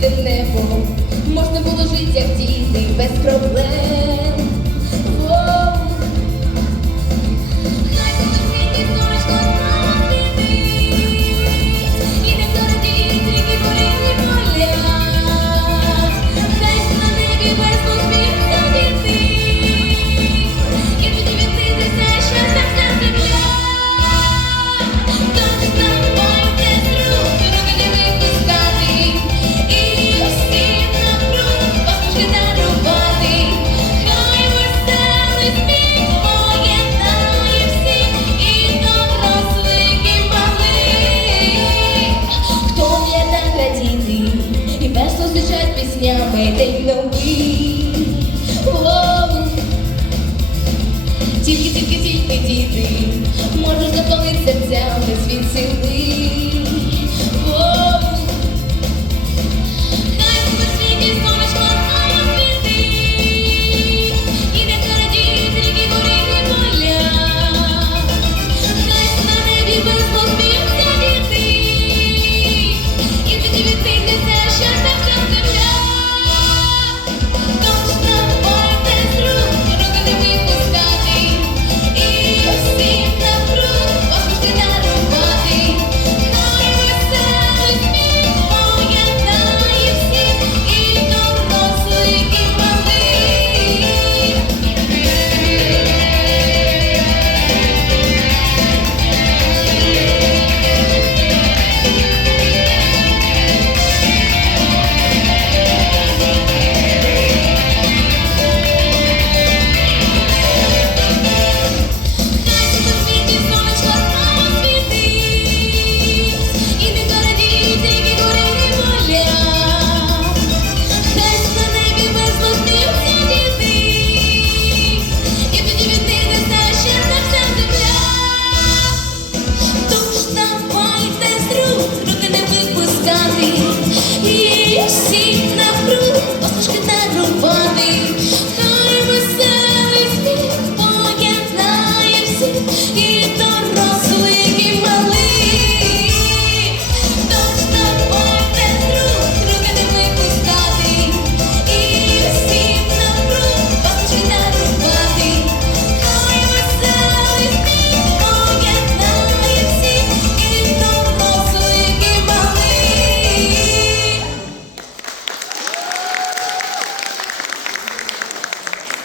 чистим небом, можна було жити, як діти без проблем. підійти, можеш затолити серця.